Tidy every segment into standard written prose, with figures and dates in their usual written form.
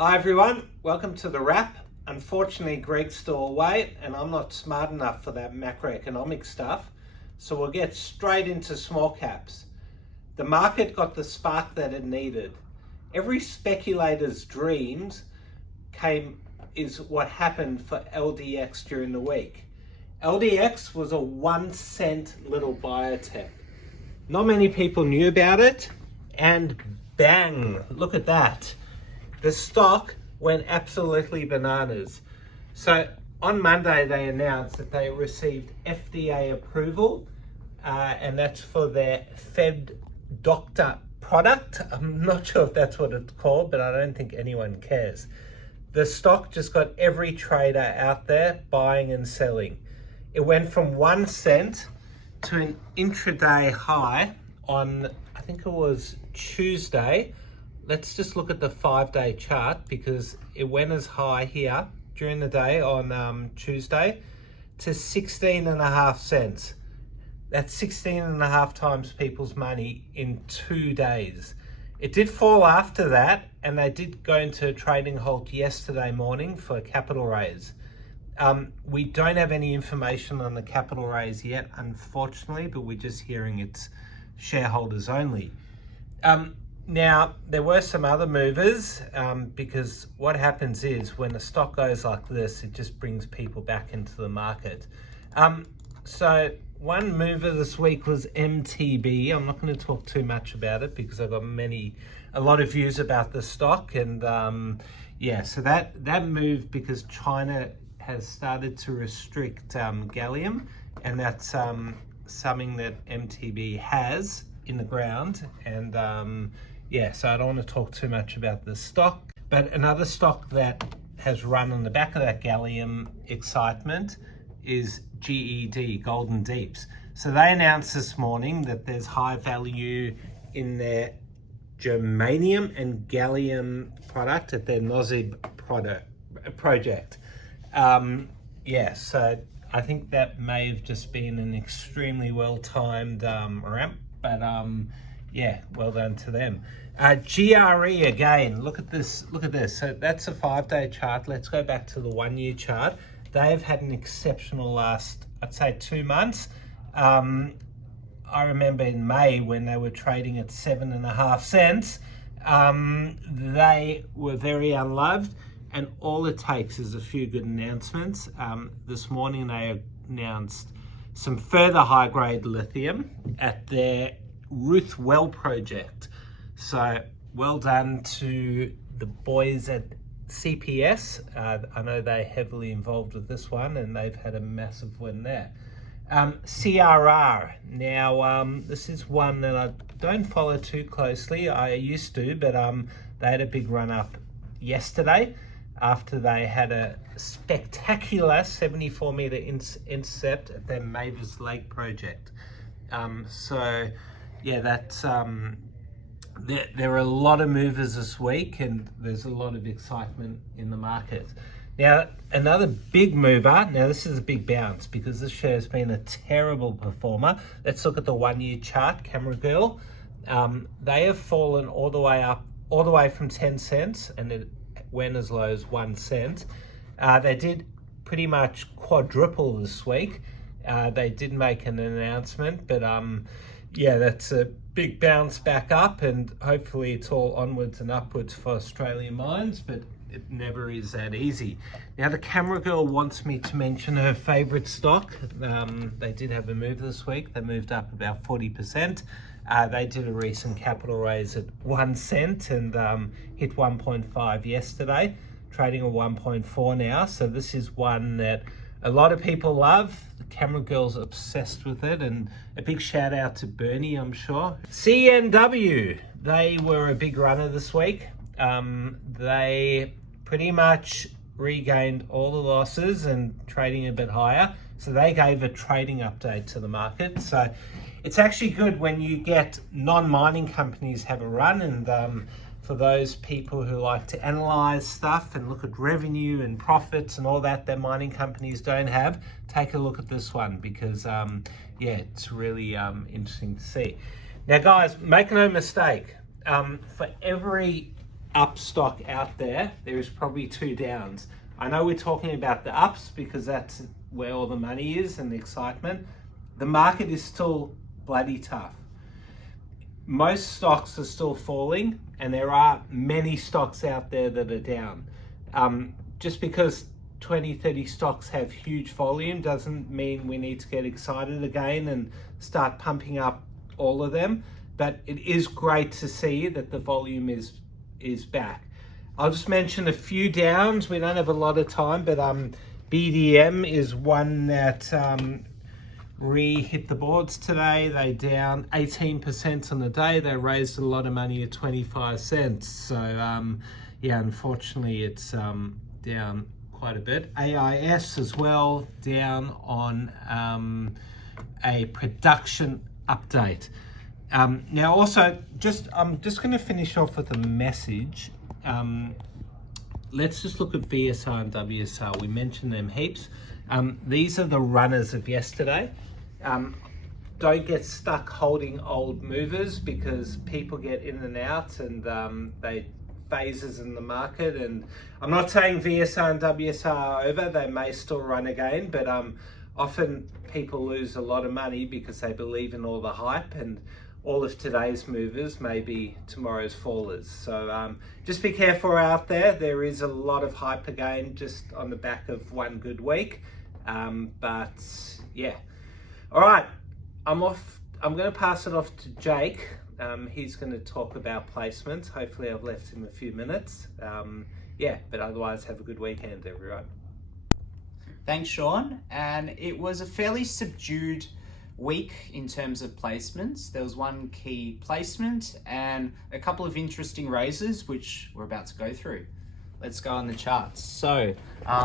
Hi everyone, welcome to the wrap. Unfortunately, Greg's still away and I'm not smart enough for that macroeconomic stuff. So we'll get straight into small caps. The market got the spark that it needed. Every speculator's dreams is what happened for LDX during the week. LDX was a 1 cent little biotech. Not many people knew about it, and bang, look at that. The stock went absolutely bananas. So on Monday, they announced that they received FDA approval, and that's for their Fed Doctor product. I'm not sure if that's what it's called, but I don't think anyone cares. The stock just got every trader out there buying and selling. It went from 1 cent to an intraday high on, I think it was Tuesday. Let's just look at the 5-day chart because it went as high here during the day on Tuesday to 16.5 cents. That's 16.5 times people's money in 2 days. It did fall after that, and they did go into a trading halt yesterday morning for a capital raise. We don't have any information on the capital raise yet, unfortunately, but we're just hearing it's shareholders only. Now, there were some other movers because what happens is when the stock goes like this, it just brings people back into the market. So one mover this week was MTB. I'm not going to talk too much about it because I've got a lot of views about the stock. And so that moved because China has started to restrict gallium, and that's something that MTB has in the ground. And so I don't want to talk too much about this stock, but another stock that has run on the back of that gallium excitement is GED, Golden Deeps. So they announced this morning that there's high value in their germanium and gallium product at their Nozib project. So I think that may have just been an extremely well-timed ramp, but well done to them. GRE again, look at this. So that's a 5-day chart. Let's go back to the 1-year chart. They've had an exceptional last, I'd say, 2 months. I remember in May when they were trading at 7.5 cents, they were very unloved, and all it takes is a few good announcements. This morning they announced some further high-grade lithium at their Ruthwell project. So well done to the boys at CPS. I know they're heavily involved with this one, and they've had a massive win there. CRR. Now, this is one that I don't follow too closely. I used to, but they had a big run up yesterday after they had a spectacular 74-meter intercept at their Mavis Lake project. That's there are a lot of movers this week, and there's a lot of excitement in the market. Now, another big mover, now this is a big bounce because this share has been a terrible performer. Let's look at the 1-year chart, Camera Girl. They have fallen all the way from 10 cents, and it went as low as 1 cent. They did pretty much quadruple this week. They did make an announcement, but that's a big bounce back up, and hopefully it's all onwards and upwards for Australian mines, but it never is that easy. Now, the Camera Girl wants me to mention her favorite stock. They did have a move this week. They moved up about 40%. They did a recent capital raise at 1 cent and hit 1.5 yesterday, trading at 1.4 now. So this is one that a lot of people love. The Camera Girl's obsessed with it, and a big shout out to Bernie, I'm sure. CNW, they were a big runner this week. They pretty much regained all the losses and trading a bit higher. So they gave a trading update to the market. So it's actually good when you get non-mining companies have a run, and for those people who like to analyze stuff and look at revenue and profits and all that mining companies don't have, take a look at this one because it's really interesting to see. Now guys, make no mistake, for every up stock out there, there is probably 2 downs. I know we're talking about the ups because that's where all the money is and the excitement. The market is still bloody tough. Most stocks are still falling, and there are many stocks out there that are down. Just because 20, 30 stocks have huge volume doesn't mean we need to get excited again and start pumping up all of them. But it is great to see that the volume is back. I'll just mention a few downs. We don't have a lot of time, but BDM is one that hit the boards today. They down 18% on the day. They raised a lot of money at 25 cents. So yeah, unfortunately it's down quite a bit. AIS as well, down on a production update. Now also, I'm just going to finish off with a message. Let's just look at VSR and WSR. We mentioned them heaps. These are the runners of yesterday. Don't get stuck holding old movers because people get in and out and they phases in the market. And I'm not saying VSR and WSR are over. They may still run again, but often people lose a lot of money because they believe in all the hype, and all of today's movers may be tomorrow's fallers. So just be careful out there. There is a lot of hype again just on the back of one good week. But yeah. All right, I'm off. I'm going to pass it off to Jake. He's going to talk about placements. Hopefully I've left him a few minutes. Yeah, but otherwise have a good weekend, everyone. Thanks, Sean. And it was a fairly subdued week in terms of placements. There was one key placement and a couple of interesting raises, which we're about to go through. Let's go on the charts. So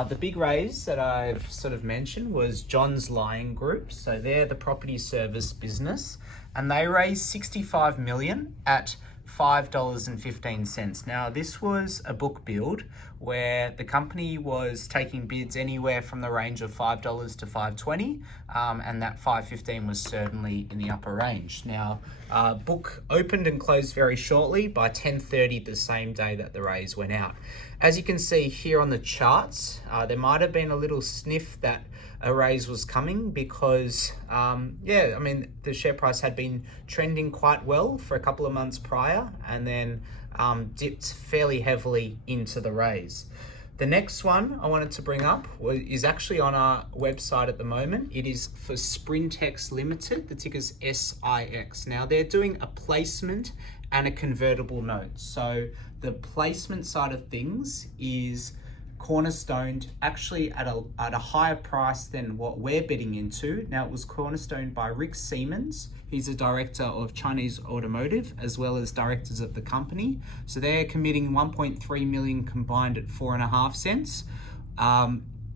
the big raise that I've sort of mentioned was Johns Lying Group. So they're the property service business, and they raised 65 million at $5.15. Now this was a book build where the company was taking bids anywhere from the range of $5 to $5.20, and that $5.15 was certainly in the upper range. Now book opened and closed very shortly by 10:30 the same day that the raise went out. As you can see here on the charts, there might have been a little sniff that a raise was coming because, yeah, I mean, the share price had been trending quite well for a couple of months prior and then dipped fairly heavily into the raise. The next one I wanted to bring up is actually on our website at the moment. It is for Sprintex Limited, the ticker's SIX. Now they're doing a placement and a convertible note. So the placement side of things is cornerstoned actually at a higher price than what we're bidding into. Now it was cornerstoned by Rick Siemens. He's a director of Chinese Automotive as well as directors of the company. So they're committing 1.3 million combined at 4.5 cents.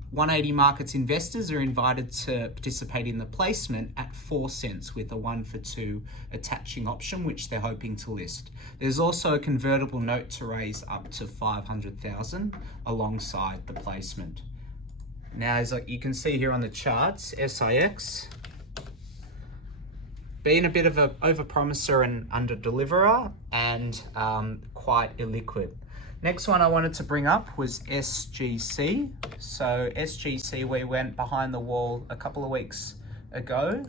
180 Markets investors are invited to participate in the placement at 4 cents with a 1-for-2 attaching option, which they're hoping to list. There's also a convertible note to raise up to 500,000 alongside the placement. Now, as you can see here on the charts, SIX being a bit of an overpromiser and under-deliverer and quite illiquid. Next one I wanted to bring up was SGC. So SGC, we went behind the wall a couple of weeks ago,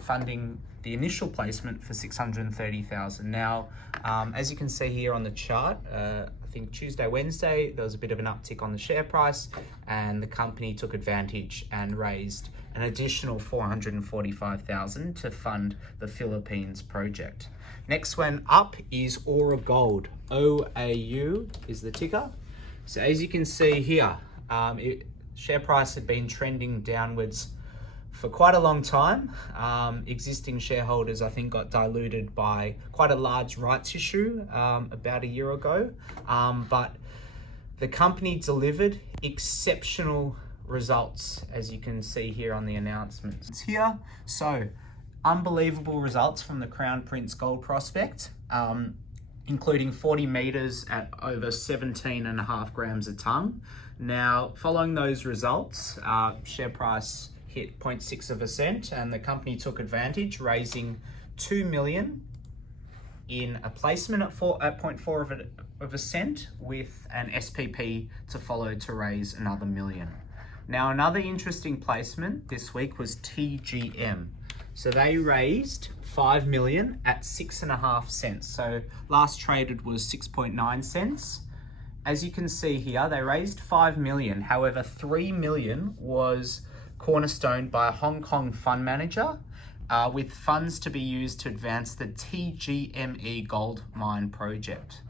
funding the initial placement for 630,000. Now, as you can see here on the chart, I think Tuesday, Wednesday, there was a bit of an uptick on the share price and the company took advantage and raised an additional 445,000 to fund the Philippines project. Next one up is Aura Gold. OAU is the ticker. So as you can see here, share price had been trending downwards for quite a long time. Existing shareholders, I think, got diluted by quite a large rights issue about a year ago. But the company delivered exceptional results, as you can see here on the announcements. It's here. So unbelievable results from the Crown Prince Gold Prospect, including 40 meters at over 17.5 grams a ton. Now, following those results, share price hit 0.6 of a cent and the company took advantage, raising 2 million in a placement at 0.4 of a cent with an SPP to follow to raise another $1 million. Now, another interesting placement this week was TGM. So they raised 5 million at 6.5 cents. So last traded was 6.9 cents. As you can see here, they raised 5 million. However, 3 million was cornerstoned by a Hong Kong fund manager with funds to be used to advance the TGME gold mine project.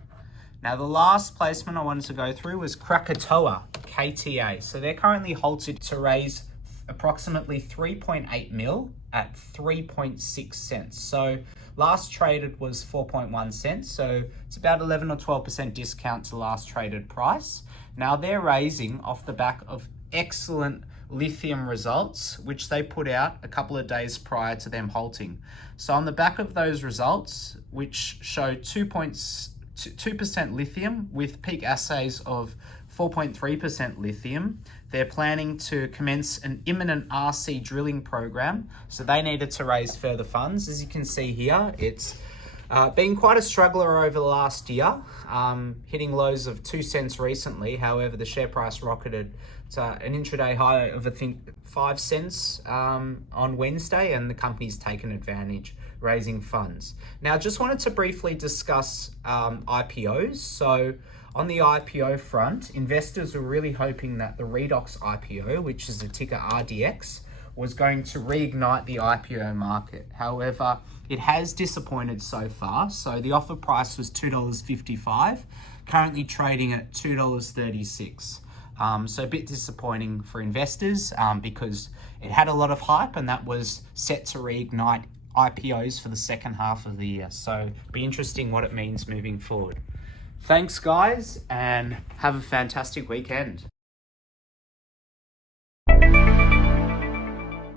Now, the last placement I wanted to go through was Krakatoa, KTA. So they're currently halted to raise approximately 3.8 mil at 3.6 cents. So last traded was 4.1 cents. So it's about 11 or 12% discount to last traded price. Now they're raising off the back of excellent lithium results, which they put out a couple of days prior to them halting. So on the back of those results, which show 2% lithium with peak assays of 4.3% lithium, they're planning to commence an imminent RC drilling program. So they needed to raise further funds. As you can see here, it's been quite a struggler over the last year, hitting lows of 2 cents recently. However, the share price rocketed to an intraday high of, I think, 5 cents on Wednesday, and the company's taken advantage, raising funds. Now, just wanted to briefly discuss IPOs. So on the IPO front, investors were really hoping that the Redox IPO, which is the ticker RDX, was going to reignite the IPO market. However, it has disappointed so far. So the offer price was $2.55, currently trading at $2.36. So a bit disappointing for investors because it had a lot of hype and that was set to reignite IPOs for the second half of the year. So be interesting what it means moving forward. Thanks, guys, and have a fantastic weekend.